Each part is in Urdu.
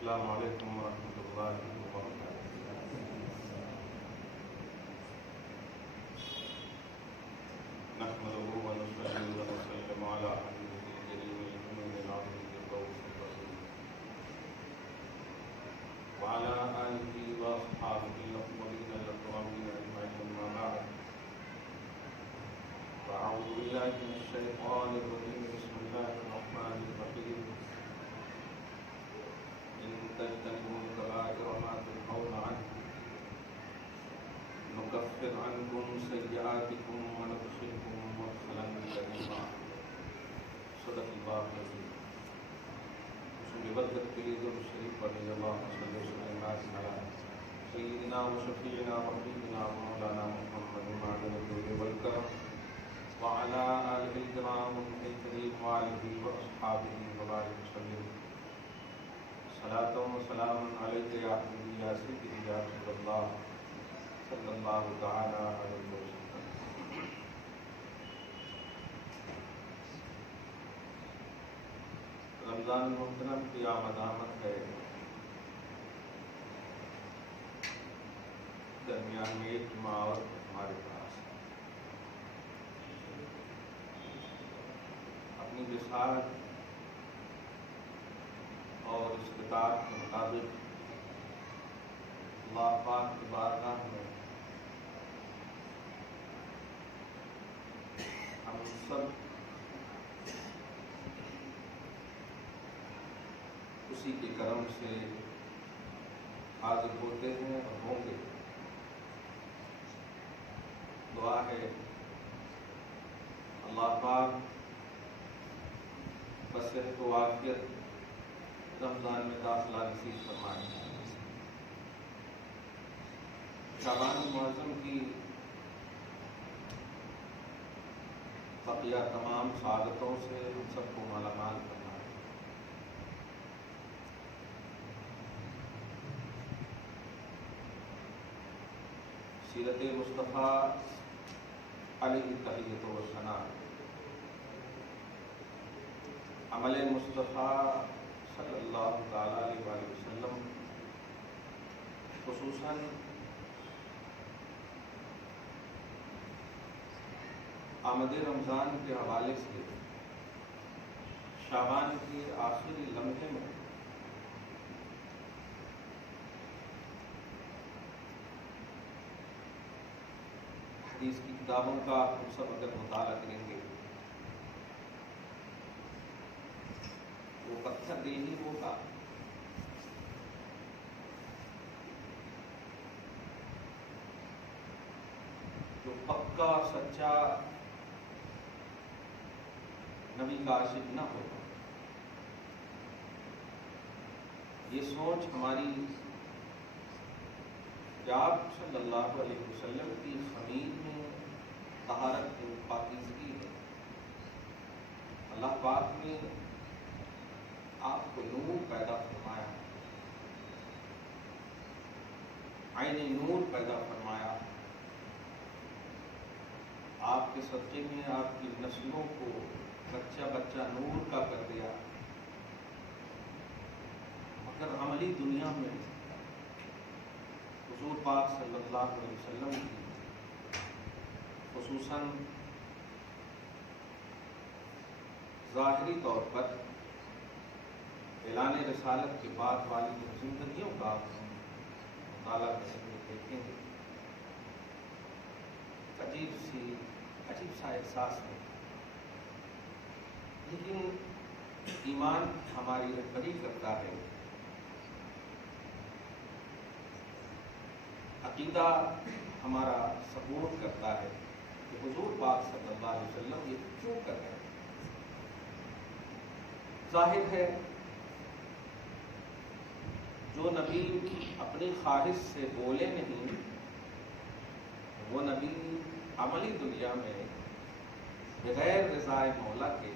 السلام علیکم ورحمۃ اللہ وبرکاتہ۔ نحمده ونصلي ونسلم على حبيبه الكريم الأمين العظيم الرؤوف الرحيم وعلى آله وأصحابه الأفضلين الأكرمين أجمعين، أما بعد، فأعوذ بالله من الشيطان الرجيم، بسم الله الرحمن الرحيم. إن تجتنبوا كبائر ما تنهون عنه نكفر عنكم سيئاتكم وندخلكم مدخلا كريما. صدق الله العظيم. ببركة كلمة الشريف رضي الله صلى الناس على سيدنا وشفيعنا وحبيبنا ومولانا محمد معدن الجود والكرم وعلى آله الكرام المنتهين وآله وأصحابه وبارك وسلم. صلاة وسلام عليك يا حبيبي يا سيدي يا رسول الله صلی اللہ تعالی علیہ وسلم. رمضان محترم کی آمد ہے. درمیان میں ایک جمعہ اور ہمارے پاس اپنی بساط اور استطاعت کے مطابق اللہ پاک کی بارگاہ میں ہم سب اسی کے کرم سے حاضر ہوتے ہیں اور ہوں گے. دعا ہے اللہ پاک بصحت و عافیت رمضان میں داخلہ نصیب فرمائے. شعبان المعظم کی بقیہ تمام سعادتوں سے ہم سب کو مالا مال کرنا ہے. سیرت مصطفیٰ علیہ تحیۃ و ثنا، عمل مصطفیٰ صلی اللہ تعالی علیہ وآلہ وسلم، خصوصاً آمد رمضان کے حوالے سے شعبان کے آخری لمحے میں حدیث کی کتابوں کا ہم سب اگر مطالعہ کریں گے وہ پتھر دل ہی ہوگا. جو پکا سچا نبی کا عاشق نہ ہوگا. یہ سوچ ہماری کہ آپ صلی اللہ علیہ وسلم کی خمیر میں طہارت و پاکیزگی ہے. اللہ پاک نے آپ کو نور پیدا فرمایا، عین نور پیدا فرمایا. آپ کے صدقے میں آپ کی نسلوں کو بچہ بچہ نور کا کر دیا. مگر عملی دنیا میں حضور پاک صلی اللہ علیہ وسلم کی خصوصاً ظاہری طور پر اعلان رسالت کے بعد والی زندگیوں کا مطالعہ کریں گے، دیکھیں گے عجیب سا احساس ہے. لیکن ایمان ہماری رہبری کرتا ہے، عقیدہ ہمارا سپورٹ کرتا ہے کہ حضور پاک صلی اللہ علیہ وسلم یہ کیوں کر رہے ہیں. ظاہر ہے جو نبی اپنی خواہش سے بولے نہیں، وہ نبی عملی دنیا میں بغیر رضا مولا کے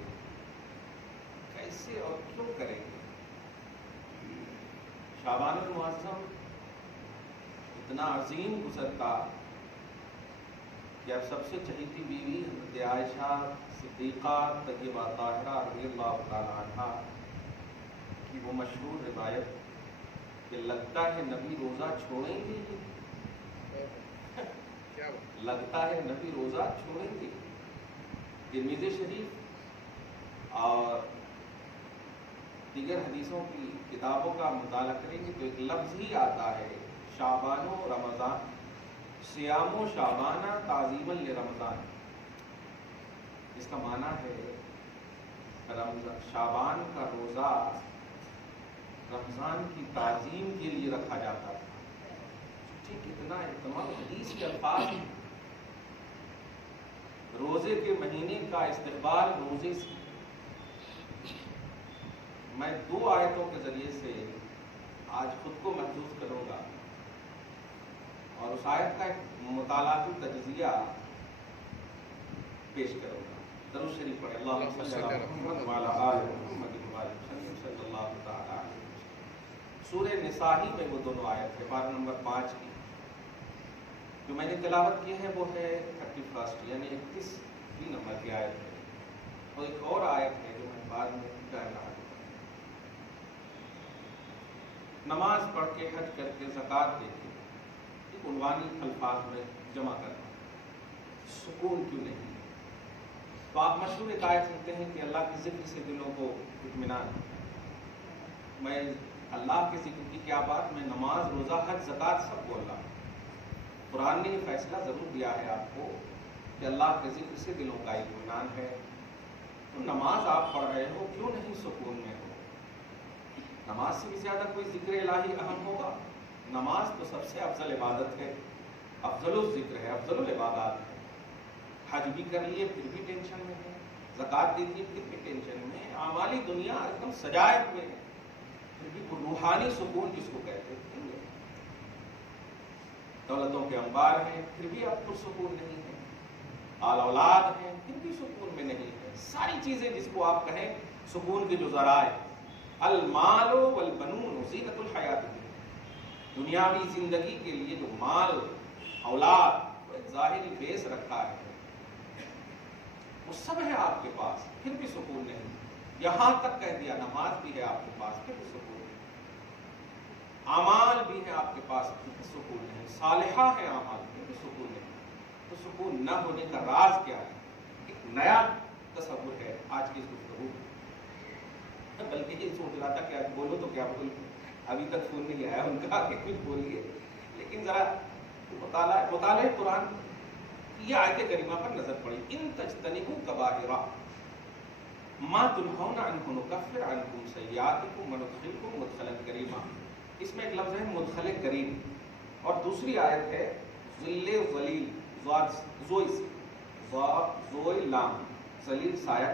کیسے اور کیوں کریں گے. شعبان المعظم اتنا عظیم گزرتا کہ اب سب سے چہیتی بیوی حضرت عائشہ صدیقہ طیبہ طاہرہ رضی اللہ تعالی عنہا کی وہ مشہور روایت کہ لگتا ہے نبی روزہ چھوڑیں گے، لگتا ہے نبی روزہ چھوڑیں گے۔ ترمذی شریف اور دیگر حدیثوں کی کتابوں کا مطالعہ کریں گے تو ایک لفظ ہی آتا ہے، شعبان و رمضان، صیام و شعبانہ تعظیما لرمضان۔ اس کا معنی ہے شعبان کا روزہ رمضان کی تعظیم کے لیے رکھا جاتا تھا۔ ٹھیک، اتنا اہتمام حدیث کے الفاظ ہیں۔ روزے کے مہینے کا استقبال روزے سے۔ میں 2 آیتوں کے ذریعے سے آج خود کو محظوظ کروں گا اور اس آیت کا ایک مطالعاتی تجزیہ پیش کروں گا۔ درود شریف پڑھیں، اللہم صلی علی محمد وعلی آل محمد صلی اللہ تعالی علیہ وسلم۔ سورہ نساء ہی میں وہ دونوں آیت ہے، پارہ نمبر 5 کی جو میں نے تلاوت کی ہے وہ ہے 31 یعنی 31 نمبر کی آیت ہے، اور ایک اور آیت ہے جو میں بعد میں کہہ رہا ہوں۔ نماز پڑھ کے، حج کر کے، زکوٰۃ دے کے، ایک عنوانی الفاظ میں جمع کرنا، سکون کیوں نہیں؟ تو آپ مشہور ایک آیت سنتے ہیں کہ اللہ کے ذکر سے دلوں کو اطمینان۔ میں اللہ کے ذکر کی کیا بات، میں نماز، روزہ، حج، زکوٰۃ سب بول رہا ہوں۔ قرآن نے یہ فیصلہ ضرور دیا ہے آپ کو کہ اللہ کے ذکر سے دلوں کا اطمینان ہے۔ تو نماز آپ پڑھ رہے ہو، کیوں نہیں سکون میں ہو؟ نماز سے بھی زیادہ کوئی ذکر الہی اہم ہوگا؟ نماز تو سب سے افضل عبادت ہے، افضل الذکر ہے، افضل العبادات ہے۔ حج بھی کر لیے پھر بھی ٹینشن میں ہے، زکوٰۃ دے دیے پھر بھی ٹینشن میں ہے، اعمالی دنیا ایک دم سجائے ہوئے ہیں، پھر بھی روحانی سکون جس کو کہتے ہیں، دولتوں کے انبار ہیں پھر بھی آپ کو سکون نہیں ہے، آل اولاد ہیں پھر بھی سکون میں نہیں ہے۔ ساری چیزیں جس کو آپ کہیں سکون کے جو ذرائع، المال والبنون زینت الحیات الدنیا، دنیاوی زندگی کے لیے جو مال، اولاد، وہ ایک ظاہری بیس رکھا ہے، وہ سب ہے آپ کے پاس، پھر بھی سکون نہیں۔ یہاں تک کہہ دیا نماز بھی ہے آپ کے پاس، پھر بھی سکون نہیں، اعمال بھی ہے آپ کے پاس، پھر بھی سکون نہیں، صالحہ ہے اعمال، پھر بھی سکون نہیں۔ تو سکون نہ ہونے کا راز کیا ہے؟ ایک نیا تصور ہے آج کی اس گفتگو میں۔ بلکہ یہ سوچ رہا تھا کہ آج بولو تو کیا بولوں، ابھی تک فون نہیں آیا ان کا کہ کچھ بولیے، لیکن ذرا مطالعہ قرآن یہ آیت کریمہ پر نظر پڑی، ان تجتنبوا کبائر ما تنہون عنہ نکفر عنکم سیئاتکم وندخلکم مدخلا کریما۔ اس میں ایک لفظ ہے مدخل کریم، اور دوسری آیت ہے ظل ظلیل، زوئ لام، ظلیل سایہ،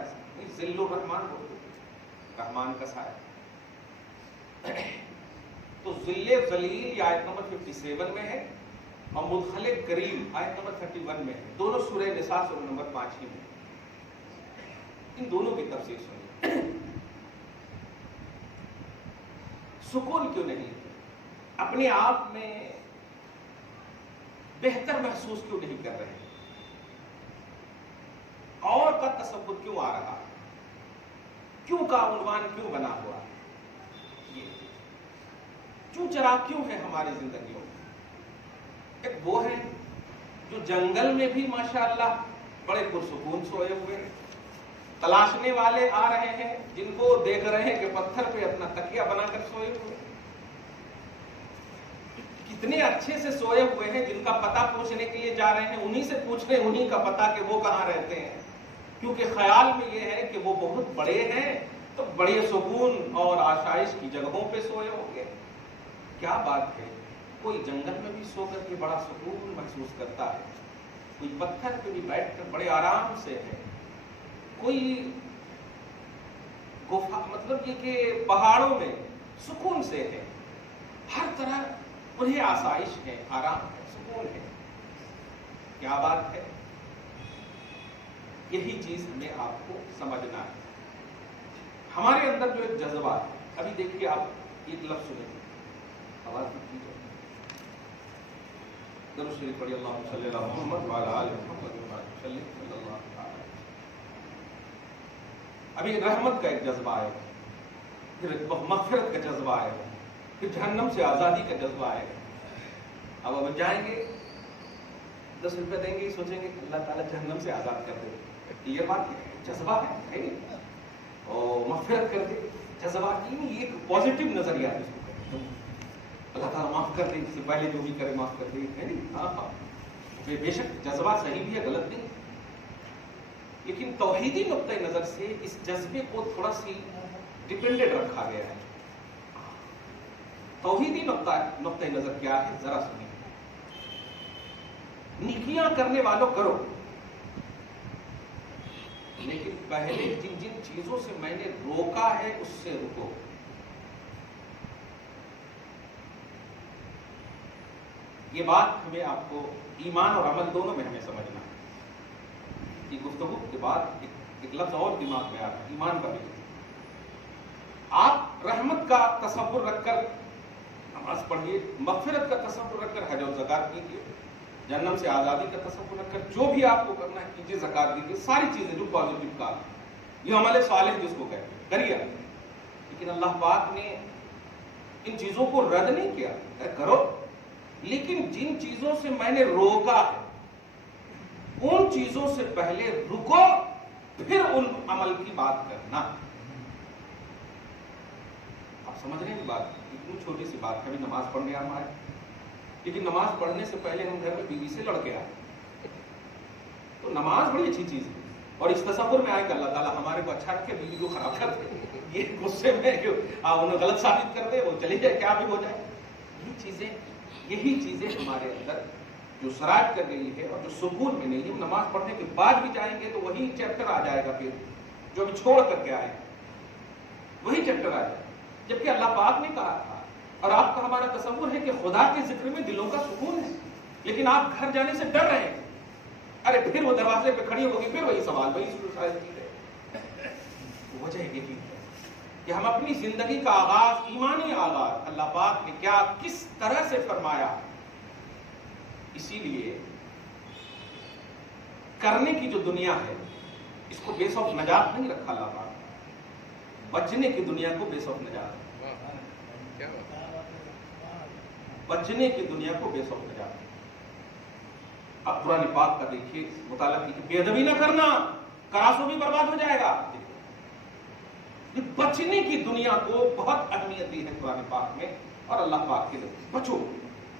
ظل الرحمن بولتے رحمان کا سایہ۔ تو ظل ظلیل یہ آیت نمبر 57 میں ہے، اور مدخل کریم آیت نمبر 31 میں ہے، دونوں سورہ نساء سورہ نمبر 5 ہی میں۔ ان دونوں کی تفسیر سنیے۔ سکون کیوں نہیں؟ اپنے آپ میں بہتر محسوس کیوں نہیں کر رہے؟ اور کا تصور کیوں آ رہا ہے؟ کیوں کا عنوان کیوں بنا ہوا ہے؟ یہ کیوں چرا کیوں ہے ہماری زندگیوں میں؟ ایک وہ ہے جو جنگل میں بھی ماشاءاللہ بڑے پرسکون سوئے ہوئے ہیں، تلاشنے والے آ رہے ہیں جن کو دیکھ رہے ہیں کہ پتھر پہ اپنا تکیہ بنا کر سوئے ہوئے، کتنے اچھے سے سوئے ہوئے ہیں، جن کا پتہ پوچھنے کے لیے جا رہے ہیں انہی سے پوچھ رہے ہیں انہی کا پتہ کہ وہ کہاں رہتے ہیں، کیونکہ خیال میں یہ ہے کہ وہ بہت بڑے ہیں تو بڑے سکون اور آسائش کی جگہوں پہ سوئے ہوں گے۔ کیا بات ہے، کوئی جنگل میں بھی سو کر کے بڑا سکون محسوس کرتا ہے، کوئی پتھر پہ بھی بیٹھ کر بڑے آرام سے ہے، کوئی گفا مطلب یہ کہ پہاڑوں میں سکون سے ہے، ہر طرح انہیں آسائش ہے، آرام ہے، سکون ہے۔ کیا بات ہے؟ یہی چیز ہمیں آپ کو سمجھنا ہے۔ ہمارے اندر جو ایک جذبہ ہے، ابھی دیکھیے آپ ایک لفظ سنیں، آواز کیجیے، درود شریف پڑھیے، اللہم صلی علی محمد وعلی آل محمد صلی اللہ علیہ وسلم۔ ابھی رحمت کا ایک جذبہ ہے، پھر مغفرت کا جذبہ ہے، پھر جہنم سے آزادی کا جذبہ آئے گا. اب جائیں گے 10 روپے دیں گے, سوچیں گے اللہ تعالیٰ جہنم سے آزاد کر دے, یہ بات جذبہ ہے اور مغفرت کر دے, جذبہ کی ایک پازیٹیو نظریہ ہے, اس کو اللہ تعالیٰ معاف کر دے, اس سے پہلے جو بھی کرے معاف کر دے, ہے نہیں. ہاں بے شک جذبہ صحیح بھی ہے, غلط نہیں, لیکن توحیدی نقطۂ نظر سے اس جذبے کو تھوڑا سی ڈپینڈنٹ رکھا گیا ہے. توحیدی نقطۂ نظر کیا ہے ذرا سنیے. نیکیاں کرنے والوں کرو, لیکن پہلے جن جن چیزوں سے میں نے روکا ہے اس سے رکو. یہ بات ہمیں آپ کو ایمان اور عمل دونوں میں ہمیں سمجھنا ہے. یہ گفتگو کے بعد ایک لفظ اور دماغ میں آتا ہے, ایمان کا بھی. آپ رحمت کا تصور رکھ کر نماز پڑھیے, مغفرت کا تصور رکھ کر حج اور زکات کیجیے, جہنم سے آزادی کا تصور رکھ کر جو بھی آپ کو کرنا ہے کیجیے, زکات دیجیے, ساری چیزیں جو پازیٹیو کام, یہ عمل صالح جس کو کہتے ہیں کریے. لیکن اللہ پاک نے ان چیزوں کو رد نہیں کیا, کرو, لیکن جن چیزوں سے میں نے روکا ہے ان چیزوں سے پہلے رکو, پھر ان عمل کی بات کرنا. آپ سمجھ رہے ہیں بات, اتنی چھوٹی سی بات ہے. نماز پڑھنے ہم آئے, لیکن نماز پڑھنے سے پہلے ہم گھر میں بیوی سے لڑ کے آئے, تو نماز بڑی اچھی چیز ہے, اور اس تصور میں آئے کہ اللہ تعالیٰ ہمارے کو اچھا رکھے, بیوی کو خراب کر دے, یہ غصے میں انہیں غلط ثابت کر دے, وہ چلی جائے, کیا بھی ہو جائے. یہی چیزیں ہمارے اندر جو سرایت کر گئی ہے اور جو سکون میں نہیں ہے. نماز پڑھنے کے بعد بھی جائیں گے تو وہی چیپٹر آ جائے گا, پھر جو ابھی چھوڑ کر کے آئے وہی چیپٹر آ جائے گا. جبکہ اللہ پاک نے کہا تھا, اور آپ کا ہمارا تصور ہے کہ خدا کے ذکر میں دلوں کا سکون ہے, لیکن آپ گھر جانے سے ڈر رہے ہیں. ارے پھر وہ دروازے پہ کھڑی ہوگی, پھر وہی سوال, وہی چیز ہے. وجہ یہی ہے کہ ہم اپنی زندگی کا آغاز, ایمانی آغاز اللہ پاک نے کیا کس طرح سے فرمایا. اسی لیے کرنے کی جو دنیا ہے اس کو بیس آف نجات نہیں رکھا اللہ پاک, بچنے کی دنیا کو بیس آف نجات, بچنے کی دنیا کو بیس آف نجات. اب قرآن پاک کا دیکھیے مطالعہ کی, بے ادبی نہ کرنا, کراسو بھی برباد ہو جائے گا. بچنے کی دنیا کو بہت اہمیت دی ہے قرآن پاک میں, اور اللہ پاک کے لیے بچو.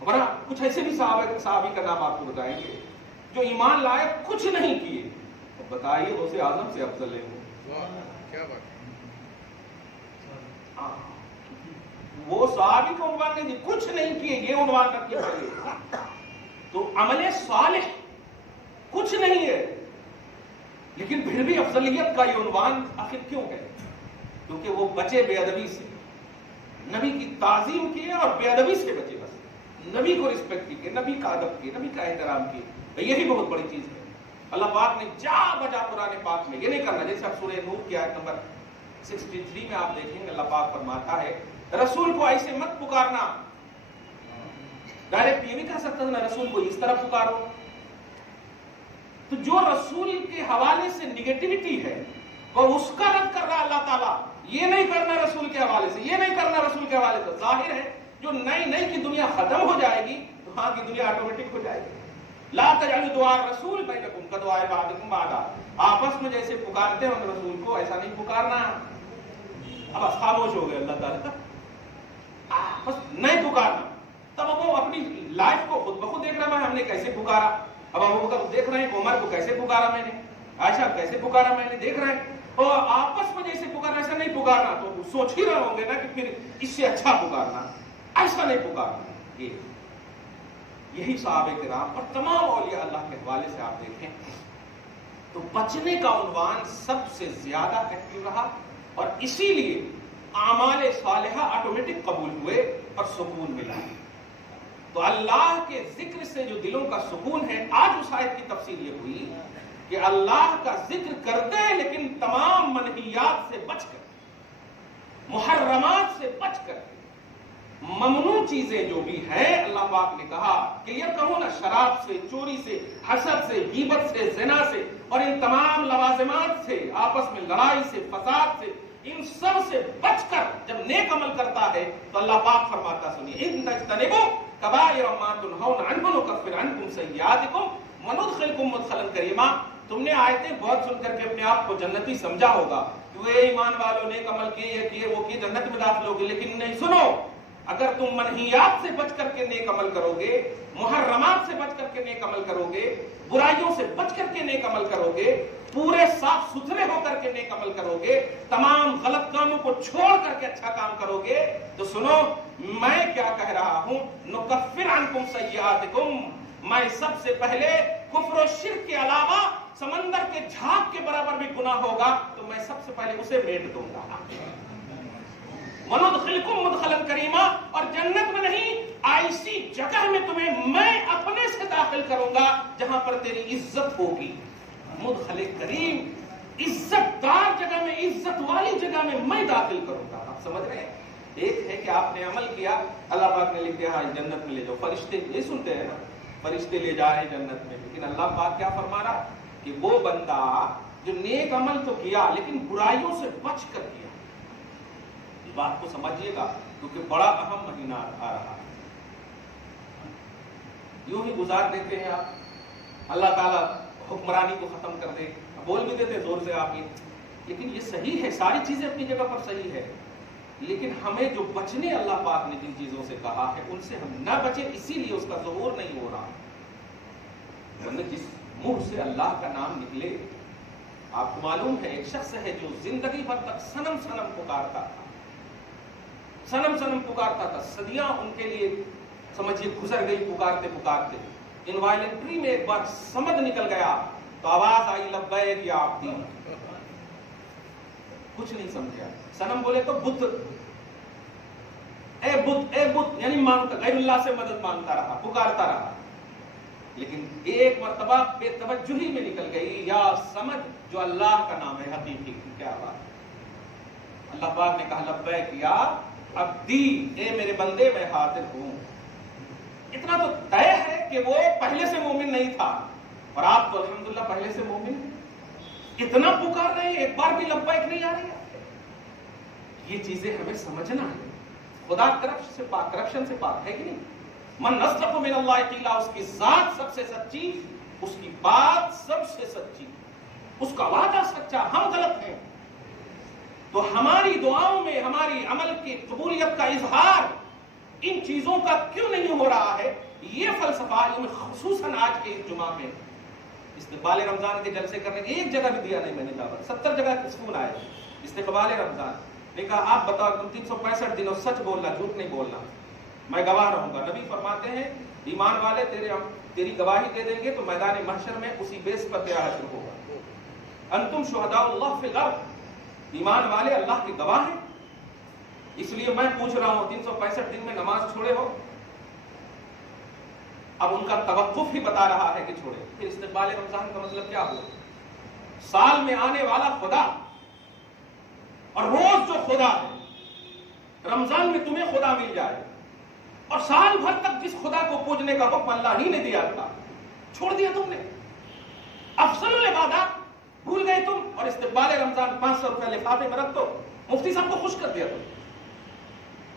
ورنہ کچھ ایسے بھی صحابی کا نام آپ کو بتائیں گے جو ایمان لائے کچھ نہیں کیے, بتائیے غوث اعظم سے افضل ہے وہ صحابی کو عنوان نہیں دی, کچھ نہیں کیے, یہ عنوان رکھیے پہلے. تو عمل صالح کچھ نہیں ہے, لیکن پھر بھی افضلیت کا یہ عنوان آخر کیوں ہے؟ کیونکہ وہ بچے بے ادبی سے, نبی کی تعظیم کیے اور بے ادبی سے بچے, بس نبی کو رسپیکٹ کیے, نبی کا ادب کیے, نبی کا احترام کیے. یہی بہت بڑی چیز ہے. اللہ پاک نے جا بجا قرآن پاک میں یہ نہیں کرنا. جیسے اب سورہ نور کی آیت نمبر 63 میں آپ دیکھیں گے اللہ پاک فرماتا ہے رسول کو ایسے مت پکارنا. ڈائریکٹ یہ نہیں کہہ سکتا نا رسول کو اس طرح پکارو. تو جو رسول کے حوالے سے نگیٹیوٹی ہے اور اس کا رد کر رہا اللہ تعالیٰ, یہ نہیں کرنا رسول کے حوالے سے, یہ نہیں کرنا رسول کے حوالے سے. ظاہر ہے جو نئی کی دنیا ختم ہو جائے گی تو ہاں کی دنیا آٹومیٹک ہو جائے گی. لا تجعلوا دعاء الرسول بینکم کدعاء بعضکم بعضا, آپس میں جیسے پکارتے ہیں رسول کو ایسا نہیں پکارنا. اب خاموش ہو گئے اللہ تعالیٰ, بس نہیں پکارنا. تب وہ اپنی لائف کو خود بخود دیکھ رہا ہے ہم نے کیسے پکارا. اب ابو بکر دیکھ رہے ہیں عمر کو کیسے پکارا میں نے, عائشہ کیسے پکارا میں نے, دیکھ رہے ہیں. اور آپس میں جیسے پکارنا ایسا نہیں پکارنا. تو سوچ ہی رہے ہوں گے نا کہ پھر اس سے اچھا پکارنا, ایسا نہیں پکارنا. یہی صحابہ کرام اور تمام اولیاء اللہ کے حوالے سے آپ دیکھیں تو بچنے کا عنوان سب سے زیادہ ایکٹیو رہا, اور اسی لیے اعمال صالحہ آٹومیٹک قبول ہوئے اور سکون ملا. تو اللہ کے ذکر سے جو دلوں کا سکون ہے, آج اس آیت کی تفسیر یہ ہوئی کہ اللہ کا ذکر کرتے ہیں لیکن تمام منہیات سے بچ کر, محرمات سے بچ کر, ممنوع چیزیں جو بھی ہیں اللہ پاک نے کہا کہ یہ کہوں نا شراب سے, چوری سے, حسد سے, غیبت سے, زنا سے اور ان تمام لوازمات سے, آپس میں لڑائی سے, فساد سے, ان سب سے بچ کر جب نیک عمل کرتا ہے تو اللہ پاک فرماتا سنیے ان تجتنبوا کبائر ما تنہون عنہ نکفر عنکم سیئاتکم وندخلکم مدخلا کریما. تم نے آیتیں بہت سن کر کے اپنے آپ کو جنتی سمجھا ہوگا کہ وہ ایمان والوں نیک عمل کیے یہ کیے وہ کیے جنت میں داخل ہوگے، لیکن نہیں، سنو، اگر تم منہیات سے بچ کر کے نیک عمل کرو گے، محرمات سے بچ کر کے نیک عمل کرو گے، برائیوں سے بچ کر کے نیک عمل کرو گے، پورے صاف ستھرے ہو کر کے نیک عمل کرو گے، تمام غلط کاموں کو چھوڑ کر کے اچھا کام کرو گے، تو سنو میں کیا کہہ رہا ہوں، نکفر عنکم سیئاتکم، میں سب سے پہلے کفر و شرک کے علاوہ سمندر کے جھاگ کے برابر بھی گناہ ہوگا تو میں سب سے پہلے اسے میٹ دوں گا، وندخلکم مدخلا کریما، اور جنت میں نہیں ایسی جگہ میں تمہیں میں اپنے سے داخل کروں گا جہاں پر تیری عزت ہوگی. مدخل کریم، عزت دار جگہ میں، عزت والی جگہ میں داخل کروں گا. آپ سمجھ رہے ہیں؟ ایک ہے کہ آپ نے عمل کیا، اللہ پاک نے لکھ دیا جنت میں لے جاؤ، فرشتے یہ سنتے ہیں نا، فرشتے لے جا رہے جنت میں، لیکن اللہ پاک کیا فرما رہا کہ وہ بندہ جو نیک عمل تو کیا لیکن برائیوں سے بچ کر کیا. اس بات کو سمجھیے گا کیونکہ بڑا اہم مہینہ آ رہا ہے. یوں ہی گزار دیتے ہیں آپ، اللہ تعالیٰ حکمرانی کو ختم کر دے، بول بھی دیتے زور سے آپ، لیکن یہ صحیح ہے، ساری چیزیں اپنی جگہ پر صحیح ہے، لیکن ہمیں جو بچنے اللہ پاک نے جن چیزوں سے کہا ہے ان سے ہم نہ بچیں، اسی لیے اس کا ظہور نہیں ہو رہا. ورنہ جس منہ سے اللہ کا نام نکلے، آپ کو معلوم ہے ایک شخص ہے جو زندگی بھر تک صنم صنم پکارتا تھا، صنم صنم پکارتا تھا، صدیاں ان کے لیے سمجھیے گزر گئی پکارتے پکارتے. انوائلنٹری میں ایک بار سمجھ نکل گیا تو آواز آئی لبیک یا عبدی، کچھ نہیں سمجھا. صنم بولے تو بت، اے بت اے بت، یعنی مانگتا، غیر اللہ سے مدد مانگتا رہا، پکارتا رہا. لیکن ایک مرتبہ بے توجہی میں نکل گئی یا سمجھ جو اللہ کا نام ہے حقیقی. کیا بات، اللہ پاک نے کہا لبیک یا عبدی، اے میرے بندے میں حاضر ہوں. اتنا تو طے ہے کہ وہ پہلے سے مومن نہیں تھا، اور آپ تو الحمدللہ پہلے سے مومن ہیں. اتنا پکار رہے ہیں، ایک بار بھی لبیک نہیں آ رہی ہے. یہ چیزیں ہمیں سمجھنا ہے. خدا کرپشن سے پاک ہے کہ نہیں؟ من اصدق من اللہ قیلا، اس کی ذات سب سے سچی، اس کی بات سب سے سچی، اس کا وعدہ سچا، ہم غلط ہیں. تو ہماری دعاؤں میں ہماری عمل کی قبولیت کا اظہار ان چیزوں کا کیوں نہیں ہو رہا ہے؟ یہ فلسفہ خصوصاً آج کے اس جمعہ میں استقبال رمضان کے جلسے کرنے کی ایک جگہ بھی دیا نہیں میں نے دعوت، 70 جگہ فون آئے استقبال رمضان. نے کہا آپ بتاؤ تم 365 دنوں سچ بولنا، جھوٹ نہیں بولنا، میں گواہ رہوں گا. نبی فرماتے ہیں ایمان والے تیری گواہی دے دیں گے تو میدان محشر میں اسی بیس پر تیرا حشر ہوگا. انتم شہداء اللہ فی الارض، ایمان والے اللہ کے گواہ ہیں. اس لیے میں پوچھ رہا ہوں 365 دن میں نماز چھوڑے ہو؟ اب ان کا توقف ہی بتا رہا ہے کہ چھوڑے. پھر استقبال رمضان کا مطلب کیا ہوا؟ سال میں آنے والا خدا اور روز جو خدا ہے، رمضان میں تمہیں خدا مل جائے اور سال بھر تک جس خدا کو پوجنے کا حکم اللہ ہی نے دیا تھا چھوڑ دیا تم نے. افضل العبادات بھول گئے تم، اور استقبال رمضان 500 روپے لفافے میں رکھ دو، مفتی صاحب کو خوش کر دیا تم.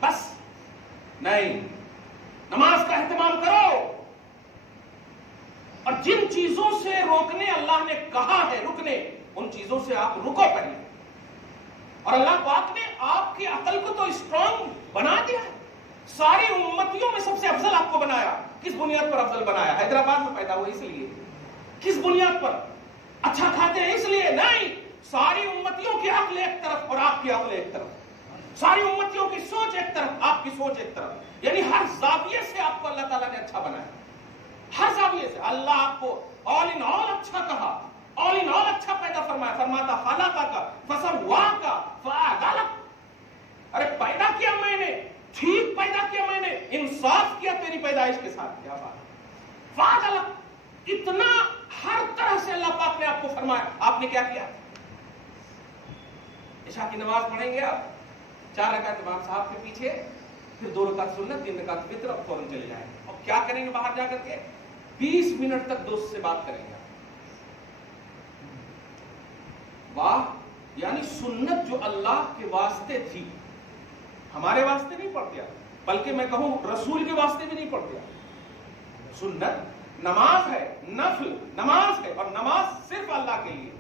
بس نہیں، نماز کا اہتمام کرو. اور جن چیزوں سے روکنے اللہ نے کہا ہے رکنے، ان چیزوں سے آپ رکو پہلے. اور اللہ پاک نے آپ کی عقل کو تو اسٹرانگ بنا دیا ہے، ساری امتیوں میں سب سے افضل آپ کو بنایا. کس بنیاد پر افضل بنایا؟ حیدرآباد میں پیدا ہوئے اس لیے. کس بنیاد پر؟ اچھا کھاتے ہیں اس لیے نہیں. ساری امتیوں کی عقل ایک طرف اور آپ کی عقل ایک طرف، ساری امتیوں کی سوچ ایک طرف، آپ کی سوچ ایک طرف. یعنی ہر زاویے سے آپ کو اللہ تعالیٰ نے اچھا بنایا، ہر زاویے سے. اللہ آپ کو آل ان آل اچھا کہا، آل ان آل اچھا پیدا فرمایا. فرماتا خلقک فسواک فعدلک، ارے پیدا کیا میں نے، ٹھیک پیدا کیا میں نے، انصاف کیا تیری پیدائش کے ساتھ. کیا بات، فعدلک، اتنا ہر طرح سے اللہ پاک نے آپ کو فرمایا. آپ نے کیا کیا؟ عشاء کی نماز پڑھیں گے آپ 4 رکعت امام صاحب کے پیچھے، پھر 2 رکعت سنت، 3 رکعت وتر، اب فوراً چلے جائیں. اور کیا کریں گے باہر جا کر کے؟ 20 منٹ تک دوست سے بات کریں گے. واہ، یعنی سنت جو اللہ کے واسطے تھی، ہمارے واسطے نہیں پڑھ دیا، بلکہ میں کہوں رسول کے واسطے بھی نہیں پڑھ دیا۔ سنت نماز ہے، نفل نماز ہے، اور نماز صرف اللہ کے لیے۔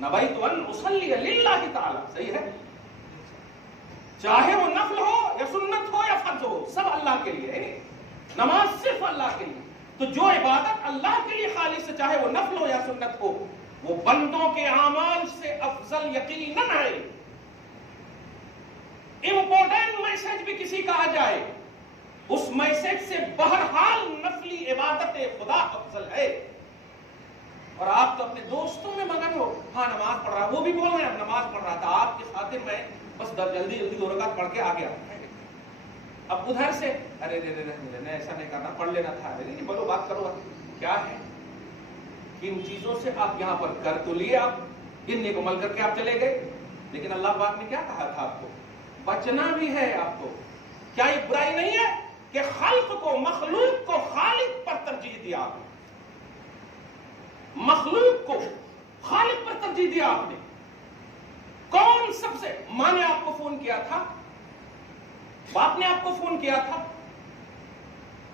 نویت ان اصلی للہ تعالی، صحیح ہے، چاہے وہ نفل ہو یا سنت ہو یا فرض ہو، سب اللہ کے لیے ہے، نماز صرف اللہ کے لیے۔ تو جو عبادت اللہ کے لیے خالص ہے، چاہے وہ نفل ہو یا سنت ہو، وہ بندوں کے اعمال سے افضل یقیناً ہے۔ امپورٹنٹ میسج بھی کسی کا آ جائے، اس میسج سے بہرحال نفلی عبادت خدا افضل ہے۔ اور آپ تو اپنے دوستوں میں مگن ہو، ہاں نماز پڑھ رہا، وہ بھی بول رہے ہیں نماز پڑھ رہا تھا، آپ کی خاطر میں بس جلدی جلدی 2 رکعت پڑھ کے آ گیا۔ اب ادھر سے ارے ایسا نہیں کرنا، پڑھ لینا تھا، بولو بات کرو، کیا ہے کن چیزوں سے آپ یہاں پر کر تو لیے، آپ ان نیک عمل کر کے آپ چلے گئے، لیکن اللہ پاک نے کیا کہا تھا آپ کو؟ بچنا بھی ہے آپ کو۔ کیا یہ برائی نہیں ہے کہ خلق کو، مخلوق کو خالق پر ترجیح دیا آپ نے؟ مخلوق کو خالق پر ترجیح دیا آپ نے۔ کون سب سے، ماں نے آپ کو فون کیا تھا، باپ نے آپ کو فون کیا تھا،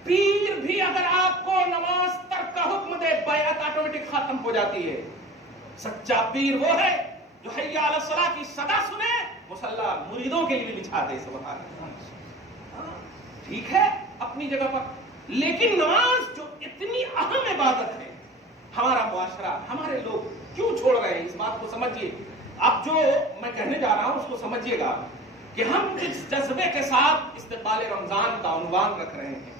پیر بھی اگر آپ کو نماز ترک کا حکم دے، بیعت آٹومیٹک ختم ہو جاتی ہے۔ سچا پیر وہ ہے جو حی علی الصلاۃ کی صدا سنے، مصلی مریدوں کے لیے بھی بچھا دے، سبحان اللہ۔ ٹھیک ہے اپنی جگہ پر، لیکن نماز جو اتنی اہم عبادت ہے، ہمارا معاشرہ، ہمارے لوگ کیوں چھوڑ رہے ہیں؟ اس بات کو سمجھیے۔ اب جو میں کہنے جا رہا ہوں اس کو سمجھیے گا کہ ہم جس جذبے کے ساتھ استقبال رمضان کا عنوان رکھ رہے ہیں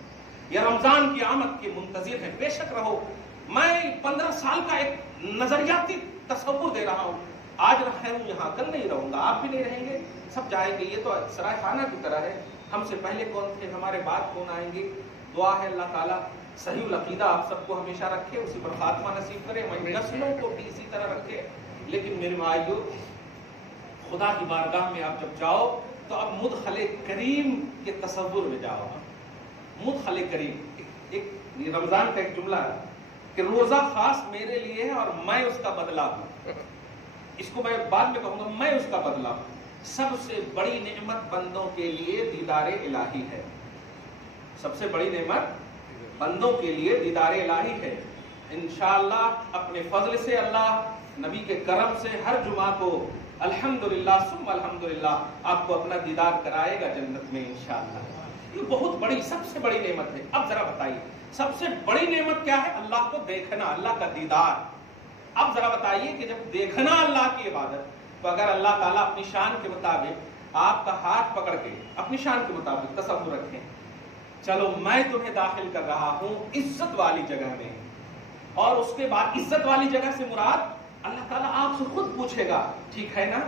یا رمضان کی آمد کے منتظر ہیں، بے شک رہو، میں 15 سال کا ایک نظریاتی تصور دے رہا ہوں۔ آج رہا ہوں یہاں، کل نہیں رہوں گا، آپ بھی نہیں رہیں گے، سب جائیں گے۔ یہ تو سرائے خانہ کی طرح ہے، ہم سے پہلے کون تھے، ہمارے بعد کون آئیں گے۔ دعا ہے اللہ تعالیٰ صحیح العقیدہ آپ سب کو ہمیشہ رکھے، اسی پر خاتمہ نصیب کرے، ہماری نسلوں کو بھی اسی طرح رکھے۔ لیکن میرے بھائیو، خدا کی بارگاہ میں آپ جب جاؤ تو اب مدخل کریم کے تصور میں جاؤ۔ مدخل کریم، ایک رمضان کا ایک جملہ ہے کہ روزہ خاص میرے لیے ہے اور میں اس کا بدلہ ہوں۔ اس کو میں بعد میں کہوں گا، میں اس کا بدلہ ہوں۔ سب سے بڑی نعمت بندوں کے لیے دیدار الہی ہے۔ سب سے بڑی نعمت بندوں کے لیے دیدار الہی ہے۔ انشاءاللہ اپنے فضل سے اللہ نبی کے کرم سے ہر جمعہ کو الحمدللہ ثم الحمدللہ آپ کو اپنا دیدار کرائے گا جنت میں انشاءاللہ۔ یہ بہت بڑی، سب سے بڑی نعمت ہے۔ اب ذرا بتائیے سب سے بڑی نعمت کیا ہے؟ اللہ کو دیکھنا، اللہ کا دیدار۔ اب ذرا بتائیے کہ جب دیکھنا اللہ کی عبادت، تو اگر اللہ تعالیٰ اپنی شان کے مطابق آپ کا ہاتھ پکڑ کے اپنی شان کے مطابق تصور رکھیں، چلو میں تمہیں داخل کر رہا ہوں عزت والی جگہ میں، اور اس کے بعد عزت والی جگہ سے مراد اللہ تعالیٰ آپ سے خود پوچھے گا، ٹھیک ہے نا،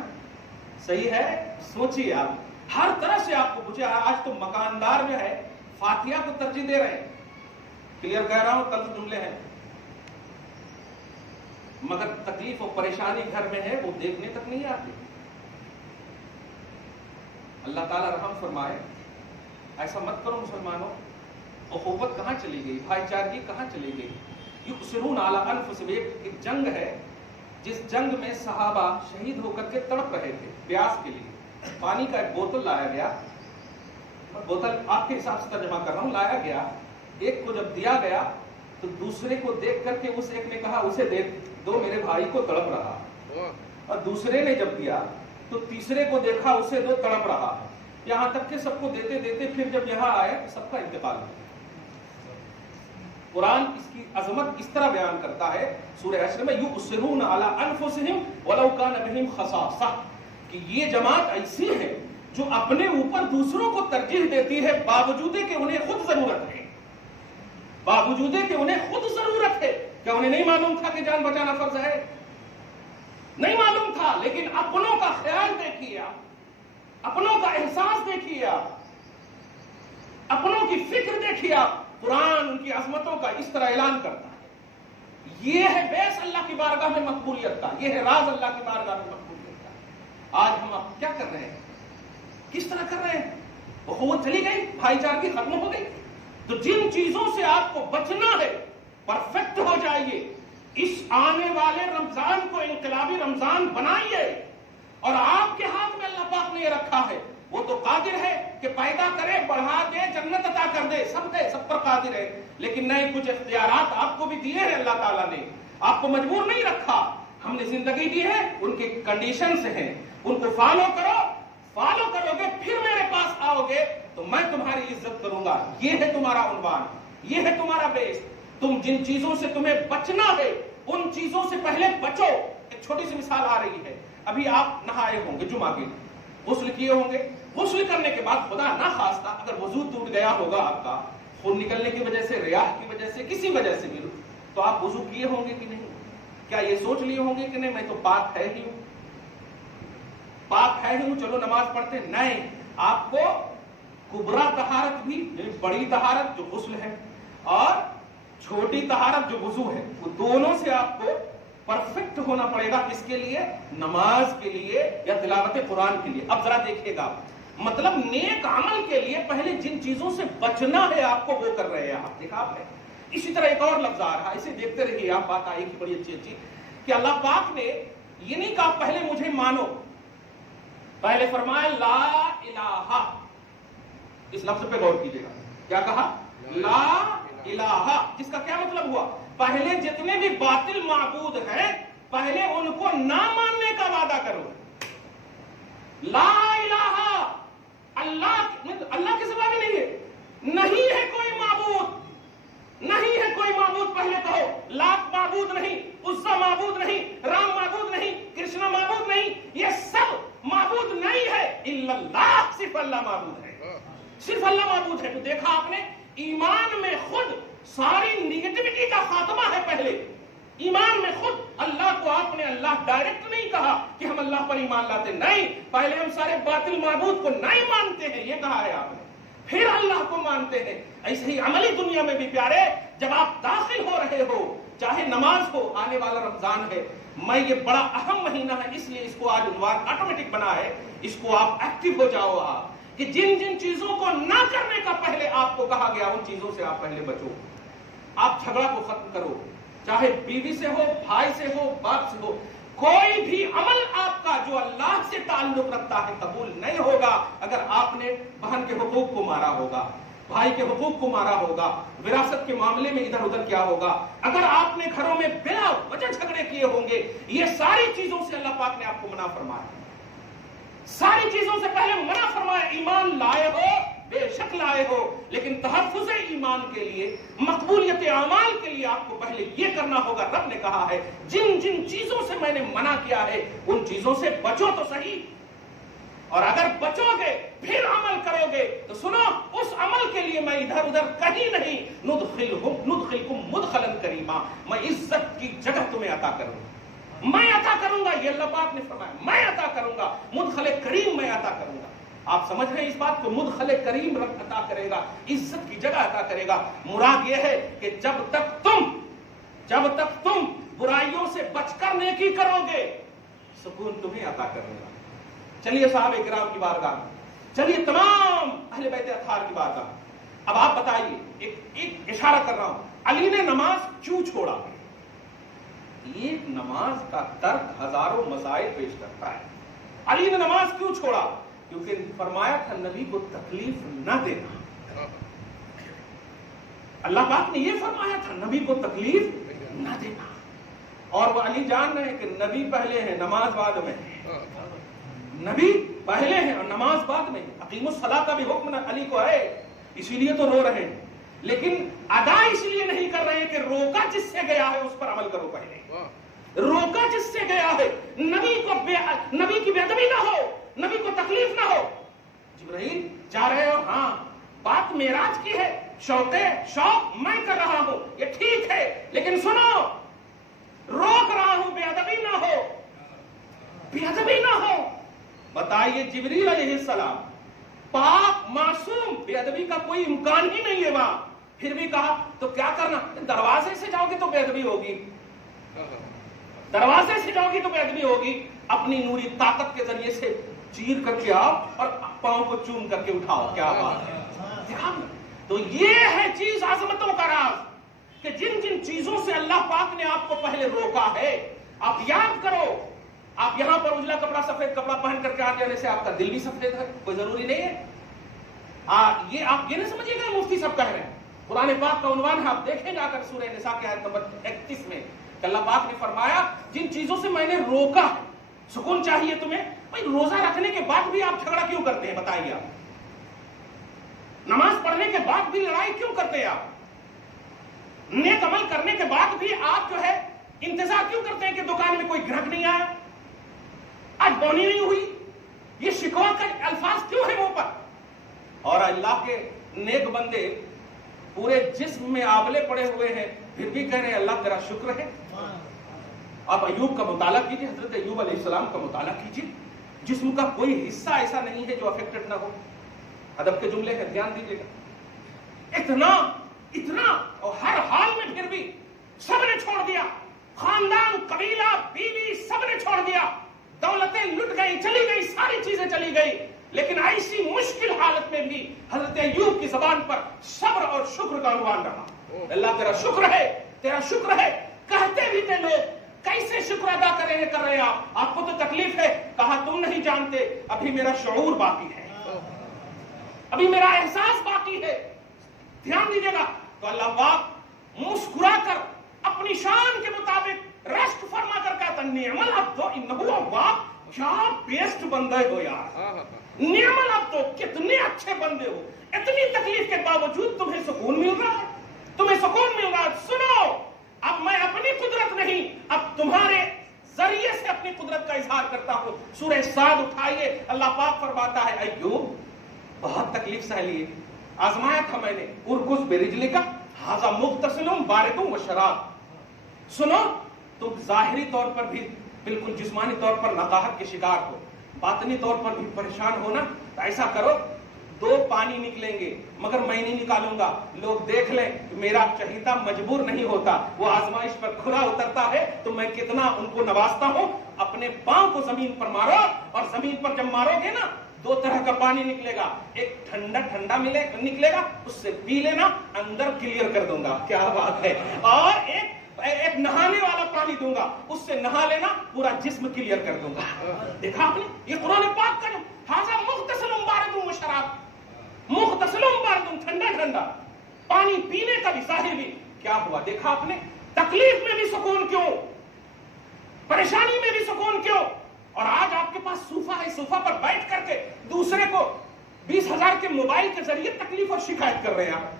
صحیح ہے، سوچیے آپ ہر طرح سے آپ کو پوچھے۔ آج تو مکاندار جو ہے فاتحہ کو ترجیح دے رہے ہیں، کلیئر کہہ رہا ہوں، کل جملے ہیں، مگر تکلیف اور پریشانی گھر میں ہے وہ دیکھنے تک نہیں آتی۔ اللہ تعالیٰ رحم فرمائے، ایسا مت کرو مسلمانوں۔ اخوت کہاں چلی گئی؟ بھائی چارگی کہاں چلی گئی؟ یؤثرون علی انفسہم، ایک جنگ ہے جس جنگ میں صحابہ شہید ہو کر کے تڑپ رہے تھے پیاس کے لیے۔ پانی کا ایک بوتل لایا گیا، بوتل آپ کے حساب سے ترجمہ کر رہا ہوں، لایا گیا، ایک کو جب دیا گیا تو دوسرے کو دیکھ کر کے اس ایک نے کہا اسے دے دو، میرے بھائی کو تڑپ رہا، اور دوسرے نے جب دیا تو تیسرے کو دیکھا اسے دو، تڑپ رہا، یہاں تک کہ سب کو دیتے دیتے پھر جب یہاں آئے تو سب کا انتقال ہو۔ قرآن اس کی عظمت اس طرح بیان کرتا ہے سورہ حشر میں، یؤثرون علی انفسہم ولو کان بہم خصاصہ، کہ یہ جماعت ایسی ہے جو اپنے اوپر دوسروں کو ترجیح دیتی ہے، باوجود کہ انہیں خود ضرورت ہے، باوجود کہ انہیں خود ضرورت ہے۔ کیا انہیں نہیں معلوم تھا کہ جان بچانا فرض ہے؟ نہیں معلوم تھا، لیکن اپنوں کا خیال دیکھیے آپ، اپنوں کا احساس دیکھیے آپ، اپنوں کی فکر دیکھیے آپ۔ قرآن ان کی عظمتوں کا اس طرح اعلان کرتا ہے۔ یہ ہے بیس اللہ کی بارگاہ میں مقبولیت کا، یہ ہے راز اللہ کی بارگاہ میں مقبولیت کا۔ آج ہم اب کیا کر رہے ہیں؟ کس طرح کر رہے ہیں؟ اخوت چلی گئی، بھائی چارگی ختم ہو گئی۔ تو جن چیزوں سے آپ کو بچنا ہے، پرفیکٹ ہو جائیے، اس آنے والے رمضان کو انقلابی رمضان بنائیے، اور آپ کے ہاتھ میں اللہ پاک نے یہ رکھا ہے. وہ تو قادر ہے کہ پیدا کرے, بڑھا دے, جنت عطا کر دے, سب پر قادر ہے. لیکن نئے کچھ اختیارات آپ کو بھی دیے ہیں اللہ تعالیٰ نے, آپ کو مجبور نہیں رکھا. ہم نے زندگی دی ہے, ان کے کنڈیشنز ہیں, ان کو فالو کرو گے, پھر میرے پاس آؤ گے تو میں تمہاری عزت کروں گا. یہ ہے تمہارا عنوان, یہ ہے تمہارا بیس. تم جن چیزوں سے تمہیں بچنا ہے ان چیزوں سے پہلے بچو. ایک چھوٹی سی مثال آ رہی ہے. ابھی آپ نہائے ہوں گے جمعہ کے, غسل کیے ہوں گے. غسل کرنے کے بعد خدا نہ خواستہ اگر وضو ٹوٹ گیا ہوگا آپ کا, خون نکلنے کی وجہ سے, ریاح کی وجہ سے, کسی وجہ سے بھی, تو آپ وضو کیے ہوں گے کہ نہیں؟ کیا یہ سوچ لیے ہوں گے کہ نہیں میں تو پاک ہے ہی ہوں, چلو نماز پڑھتے؟ نہیں, آپ کو کبرا طہارت بھی, بڑی طہارت جو غسل ہے, اور چھوٹی طہارت جو وضو ہے, وہ دونوں سے آپ کو پرفیکٹ ہونا پڑے گا. کس کے لیے؟ نماز کے لیے یا تلاوت قرآن کے لیے. اب ذرا دیکھیے گا, مطلب نیک عمل کے لیے پہلے جن چیزوں سے بچنا ہے آپ کو وہ کر رہے ہیں آپ. دیکھا آپ نے. اسی طرح ایک اور لفظ آ رہا ہے, اسے دیکھتے رہیے آپ, بات آئی کہ بڑی اچھی کہ اللہ پاک نے یہ نہیں کہا پہلے مجھے مانو, پہلے فرمایا لا الہ. اس لفظ پہ غور کیجیے گا, کیا کہا؟ لا الہ, جس کا کیا مطلب ہوا؟ پہلے جتنے بھی باطل معبود ہیں پہلے ان کو نہ ماننے کا وعدہ کرو. لا الہ, اللہ کے سوا بھی نہیں ہے, نہیں ہے کوئی معبود, نہیں ہے کوئی معبود. پہلے کہو لات معبود نہیں, عزا معبود نہیں, رام معبود نہیں, کرشنا معبود نہیں, یہ سب معبود نہیں ہے. الا اللہ, صرف اللہ معبود ہے, صرف اللہ معبود ہے. تو دیکھا آپ نے, ایمان میں خود ساری نیگیٹیوٹی کا خاتمہ ہے. پہلے ایمان میں خود اللہ کو آپ نے اللہ ڈائریکٹ نہیں کہا کہ ہم اللہ پر ایمان لاتے, نہیں, پہلے ہم سارے باطل معبود کو نہیں مانتے ہیں, یہ کہا ہے آپ نے, پھر اللہ کو مانتے ہیں. ایسے ہی عملی دنیا میں بھی پیارے, جب آپ داخل ہو رہے ہو, چاہے نماز ہو, آنے والا رمضان ہے, میں یہ بڑا اہم مہینہ ہے اس لیے اس کو آج عنوان آٹومیٹک بنا ہے, اس کو آپ ایکٹیو ہو جاؤ آپ, کہ جن جن چیزوں کو نہ کرنے کا پہلے آپ کو کہا گیا ان چیزوں سے آپ پہلے بچو. آپ جھگڑا کو ختم کرو, چاہے بیوی سے ہو, بھائی سے ہو, باپ سے ہو. کوئی بھی عمل آپ کا جو اللہ سے تعلق رکھتا ہے قبول نہیں ہوگا اگر آپ نے بہن کے حقوق کو مارا ہوگا, بھائی کے حقوق کو مارا ہوگا, وراثت کے معاملے میں ادھر ادھر کیا ہوگا, اگر آپ نے گھروں میں بلا وجہ جھگڑے کیے ہوں گے. یہ ساری چیزوں سے اللہ پاک نے آپ کو منع فرمایا, ساری چیزوں سے پہلے منع فرمایا. ایمان لائے ہو, بے شک لائے ہو, لیکن تحفظ ایمان کے لیے, مقبولیت اعمال کے لیے آپ کو پہلے یہ کرنا ہوگا. رب نے کہا ہے جن جن چیزوں سے میں نے منع کیا ہے ان چیزوں سے بچو تو صحیح, اور اگر بچو گے پھر عمل کرو گے تو سنو, اس عمل کے لیے میں ادھر ادھر کہیں نہیں, ندخلکم مدخلا کریما, میں عزت کی جگہ تمہیں عطا کروں گا, میں عطا کروں گا. یہ اللہ پاک نے فرمایا, میں عطا کروں گا, مدخل کریم میں عطا کروں گا. آپ سمجھ رہے ہیں اس بات کو, مدخل کریم رب عطا کرے گا, عزت کی جگہ عطا کرے گا. مراد یہ ہے کہ جب تک تم برائیوں سے بچ کر نیکی کرو گے سکون تمہیں عطا کرے گا. چلیے صحابہ کرام کی بارگاہ, چلیے تمام اہل بیت اطہار کی بارگاہ. اب آپ بتائیے, ایک اشارہ کر رہا ہوں, علی نے نماز کیوں چھوڑا؟ ایک نماز کا ترک ہزاروں مسائل پیش کرتا ہے. علی نے نماز کیوں چھوڑا؟ کیونکہ فرمایا تھا نبی کو تکلیف نہ دینا. اللہ پاک نے یہ فرمایا تھا نبی کو تکلیف نہ دینا, اور وہ علی جان رہے کہ نبی پہلے ہیں نماز بعد میں, نبی پہلے ہیں اور نماز بعد میں. اقیم الصلاۃ کا بھی حکم علی کو ہے, اسی لیے تو رو رہے ہیں, لیکن ادا اس لیے نہیں کر رہے کہ روکا جس سے گیا ہے اس پر عمل کرو. پہلے روکا جس سے گیا ہے, نبی کی بے ادبی نہ ہو, نبی کو تکلیف نہ ہو. جبرائیل جا رہے ہو, ہاں بات معراج کی ہے, شوق میں کر رہا ہوں, یہ ٹھیک ہے, لیکن سنو, روک رہا ہوں, بے ادبی نہ ہو, بے ادبی نہ ہو. بتائیے جبریل علیہ السلام پاک معصوم, بے ادبی کا کوئی امکان ہی نہیں ہے وہاں, پھر بھی کہا تو کیا کرنا, دروازے سے جاؤ گے تو بے ادبی ہوگی, دروازے سے جاؤ گی تو بے ادبی ہوگی, اپنی نوری طاقت کے ذریعے سے چیر کر کے آؤ اور پاؤں کو چوم کر کے اٹھاؤ. کیا بات ہے. تو یہ ہے چیز عظمتوں کا راز کہ جن جن چیزوں سے اللہ پاک نے آپ کو پہلے روکا ہے, آپ یاد کرو آپ یہاں پر اجلا کپڑا سفید کپڑا پہن کر کے آ جانے سے آپ کا دل بھی سفید ہے کوئی ضروری نہیں ہے. یہ آپ یہ نہیں سمجھیے گا مفتی صاحب کہہ رہے ہیں. قرآن پاک کا عنوان ہے, آپ دیکھیں گے اگر سورہ نساء کی آیت نمبر 31 میں کہ اللہ پاک نے فرمایا جن چیزوں سے میں نے روکا ہے. سکون چاہیے تمہیں, بھائی روزہ رکھنے کے بعد بھی آپ جھگڑا کیوں کرتے ہیں بتائیے آپ؟ نماز پڑھنے کے بعد بھی لڑائی کیوں کرتے ہیں آپ؟ نیک عمل کرنے کے بعد بھی آپ جو ہے انتظار کیوں کرتے ہیں کہ دکان میں کوئی گراہک نہیں آیا, آج بونی نہیں ہوئی؟ یہ شکوہ کا الفاظ کیوں ہے منہ پر؟ اور اللہ کے نیک بندے پورے جسم میں آبلے پڑے ہوئے ہیں پھر بھی کہہ رہے ہیں اللہ تیرا شکر ہے. آپ ایوب کا مطالعہ کیجئے, حضرت ایوب علیہ السلام کا مطالعہ کیجئے, جسم کا کوئی حصہ ایسا نہیں ہے جو افیکٹڈ نہ ہو. ادب کے جملے ہیں, دھیان دیجیے گا. اتنا اور ہر حال میں پھر بھی سب نے چھوڑ دیا, خاندان, قبیلہ, بیوی سب نے چھوڑ دیا, دولتیں لٹ گئی, چلی گئی, ساری چیزیں چلی گئی, لیکن ایسی مشکل حالت میں بھی حضرت ایوب کی زبان پر صبر اور شکر کا عنوان رہا. اللہ تیرا شکر ہے, تیرا شکر ہے. کہتے بھی تھے لوگ کیسے شکر ادا کر رہے ہیں آپ کو تو تکلیف ہے. کہا تم نہیں جانتے, ابھی میرا شعور باقی ہے, ابھی میرا احساس باقی ہے. دھیان دیجیے گا. تو اللہ پاک مسکرا کر اپنی شان کے مطابق رشک فرما کر کہتا نعم العبد انہ اواب. کیا بیسٹ بندے ہو یار, نعم العبد, کتنے اچھے بندے ہو. اتنی تکلیف کے باوجود تمہیں سکون مل رہا ہے, تمہیں سکون مل رہا ہے. سنو, اب میں اپنی قدرت نہیں, اب تمہارے ذریعے سے اپنی قدرت کا اظہار کرتا ہوں. سورہ صاد اٹھائیے, اللہ پاک فرماتا ہے ایوب بہت تکلیف سہ لیے, آزمایا تھا میں نے. ارکض برجلک ھذا مغتسل بارد وشراب. سنو, تم ظاہری طور پر بھی بالکل جسمانی طور پر نقاہت کے شکار ہو, باطنی طور پر بھی پریشان ہونا, تو ایسا کرو 2 پانی نکلیں گے مگر میں نہیں نکالوں گا. لوگ دیکھ لیں کہ میرا چہیتا مجبور نہیں ہوتا, وہ آزمائش پر کھلا اترتا ہے تو میں کتنا ان کو نوازتا ہوں. اپنے پاؤں کو زمین پر مارو, اور زمین پر جب مارو گے نا 2 طرح کا پانی نکلے گا. ایک ٹھنڈا نکلے گا, اس سے پی لینا, اندر کلیئر کر دوں گا. کیا بات ہے. اور ایک نہانے والا پانی دوں گا, اس سے نہا لینا, پورا جسم کلیئر کر دوں گا. دیکھا آپ نے, یہ قرآن پاک کا ھذا مغتسل بارد وشراب. مغتسل بارد, ٹھنڈا پانی پینے کا بھی, ظاہر بھی. کیا ہوا دیکھا آپ نے, تکلیف میں بھی سکون کیوں, پریشانی میں بھی سکون کیوں. اور آج آپ کے پاس صوفہ ہے, صوفہ پر بیٹھ کر کے دوسرے کو 20,000 کے موبائل کے ذریعے تکلیف اور شکایت کر رہے ہیں آپ.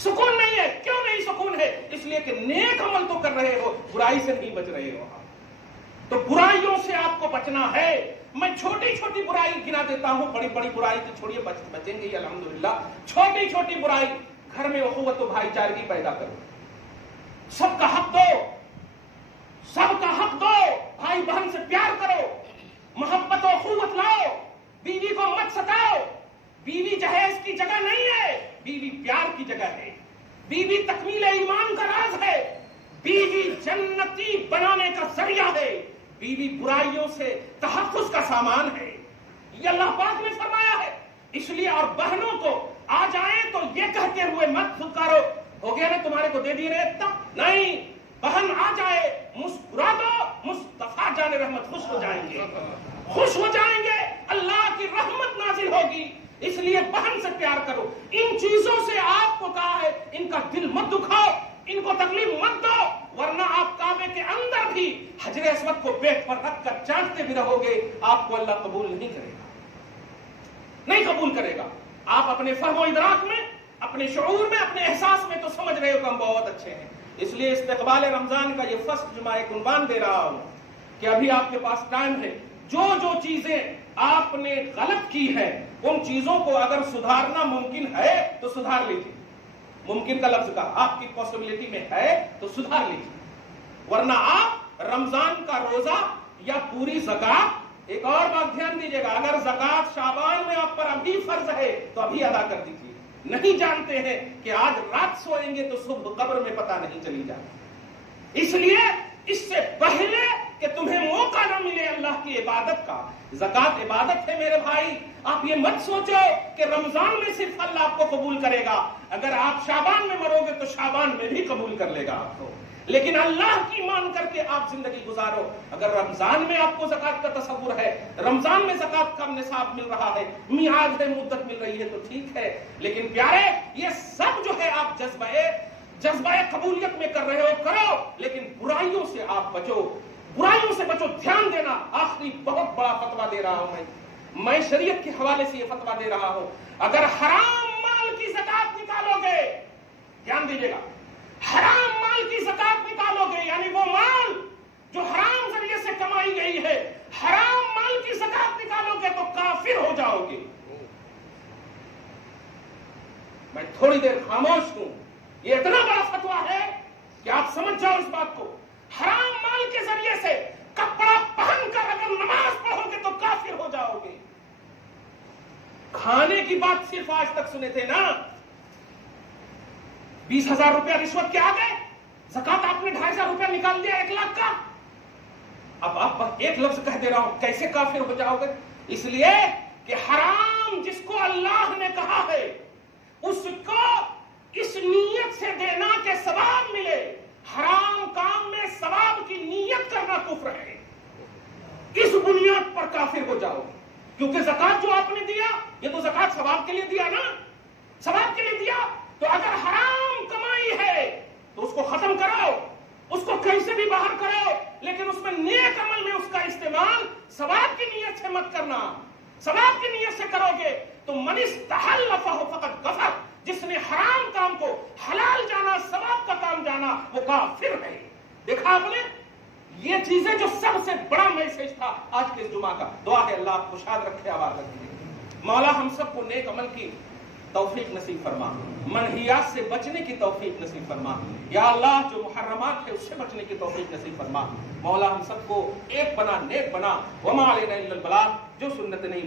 سکون نہیں ہے. کیوں نہیں سکون ہے؟ اس لیے کہ نیک عمل تو کر رہے ہو, برائی سے نہیں بچ رہے ہو. تو برائیوں سے آپ کو بچنا ہے. میں چھوٹی چھوٹی برائی گنا دیتا ہوں, بڑی بڑی برائی تو چھوڑیے, بچیں گے الحمدللہ. چھوٹی چھوٹی برائی, گھر میں اخوت و بھائی چارگی پیدا کرو, سب کا حق دو, سب کا حق دو, بھائی بہن سے پیار کرو, محبت و اخوت لاؤ, بیوی کو مت ستاؤ. بیوی جہیز کی جگہ نہیں ہے, بیوی پیار کی جگہ ہے. بیوی تکمیل ایمان کا راز ہے, بیوی جنتی بنانے کا ذریعہ ہے, بیوی برائیوں سے تحفظ کا سامان ہے. یہ اللہ پاک نے فرمایا ہے. اس لیے اور بہنوں کو آ جائیں تو یہ کہتے ہوئے مت پھٹکارو ہو گیا نا تمہارے کو دے دی رہے اتنا نہیں. بہن آ جائے, مسکرا دو, مصطفیٰ جان رحمت خوش ہو جائیں گے, خوش ہو جائیں گے, اللہ کی رحمت نازل ہوگی. اس لیے بہن سے پیار کرو. ان چیزوں سے آپ کو کہا ہے ان کا دل مت دکھاؤ, ان کو تکلیف مت دو, ورنہ آپ کعبے کے اندر بھی حجر اسود کو پیٹ پر رکھ کر چاٹتے بھی رہو گے, آپ کو اللہ قبول نہیں کرے گا, نہیں قبول کرے گا. آپ اپنے فہم و ادراک میں, اپنے شعور میں, اپنے احساس میں تو سمجھ رہے ہو کہ ہم بہت اچھے ہیں. اس لیے استقبال رمضان کا یہ فصل جو میں ایک عنوان دے رہا ہوں کہ ابھی آپ کے پاس ٹائم ہے. جو چیزیں آپ نے غلط کی ہیں ان چیزوں کو اگر سدھارنا ممکن ہے تو سدھار لیجیے. ممکن کا لفظ کا آپ کی پاسبلٹی میں ہے تو سدھار لیجیے, ورنہ آپ رمضان کا روزہ یا پوری زکات. ایک اور بات دھیان دیجیے گا, اگر زکات شعبان میں آپ پر ابھی فرض ہے تو ابھی ادا کر دیجیے. نہیں جانتے ہیں کہ آج رات سوئیں گے تو صبح قبر میں پتہ نہیں چلی جائے. اس لیے اس سے پہلے کہ تمہیں موقع نہ ملے اللہ کی عبادت کا. زکات عبادت ہے میرے بھائی. آپ یہ مت سوچو کہ رمضان میں صرف اللہ آپ کو قبول کرے گا, اگر آپ شعبان میں مرو گے تو شعبان میں بھی قبول کر لے گا آپ کو. لیکن اللہ کی مان کر کے آپ زندگی گزارو. اگر رمضان میں آپ کو زکات کا تصور ہے, رمضان میں زکات کا نصاب مل رہا ہے, میعاد ہے, مدت مل رہی ہے, تو ٹھیک ہے. لیکن پیارے, یہ سب جو ہے آپ جذبہ قبولیت میں کر رہے ہو, کرو, لیکن برائیوں سے آپ بچو, برائیوں سے بچو. دھیان دینا, آخری بہت بڑا فتویٰ دے رہا ہوں میں شریعت کے حوالے سے یہ فتویٰ دے رہا ہوں. اگر حرام مال کی زکات نکالو گے, دھیان دیجیے گا, حرام مال کی زکات نکالو گے, یعنی وہ مال جو حرام ذریعے سے کمائی گئی ہے, حرام مال کی زکات نکالو گے تو کافر ہو جاؤ گے. میں تھوڑی دیر خاموش ہوں. یہ اتنا بڑا فتویٰ ہے کہ آپ سمجھ جاؤ اس بات کو. حرام مال کے ذریعے سے کپڑا پہن کر اگر نماز پڑھو گے تو کافر ہو جاؤ گے. کھانے کی بات صرف آج تک سنے تھے نا, 20,000 روپیہ رشوت کے آگے زکات آپ نے 2,500 روپیہ نکال دیا 1 لاکھ کا. اب آپ ایک لفظ کہہ دے رہا ہوں, کیسے کافر ہو جاؤ گے؟ اس لیے کہ حرام جس کو اللہ نے کہا ہے اس کو اس نیت سے دینا کہ ثواب ملے. حرام کام میں ثواب کی نیت کرنا کفر ہے. اس بنیاد پر کافر ہو جاؤ, کیونکہ زکات جو آپ نے دیا یہ تو زکات ثواب کے لیے دیا نا, ثواب کے لیے دیا. تو اگر حرام کمائی ہے تو اس کو ختم کرو, اس کو کہیں سے بھی باہر کرو, لیکن اس میں نیک عمل میں اس کا استعمال ثواب کی نیت سے مت کرنا. ثواب کی نیت سے کرو گے تو من استحل فقد کفر. جس نے حرام کام کو حلال جانا, ثواب کا کام جانا, وہ کافر ہے. دیکھا آپ نے, یہ چیزیں جو سب سے بڑا میسج تھا آج کے اس جمعہ کا. دعا ہے اللہ آپ کو شاد رکھے, آباد رکھے. مولا ہم سب کو نیک عمل کی توفیق نصیب فرما, منہیات سے بچنے کی توفیق نصیب فرما. یا اللہ جو محرمات ہے اس سے بچنے کی توفیق نصیب فرما. مولا ہم سب کو ایک بنا, نیک بنا. وما علینا الا البلاغ, جو سنت نہیں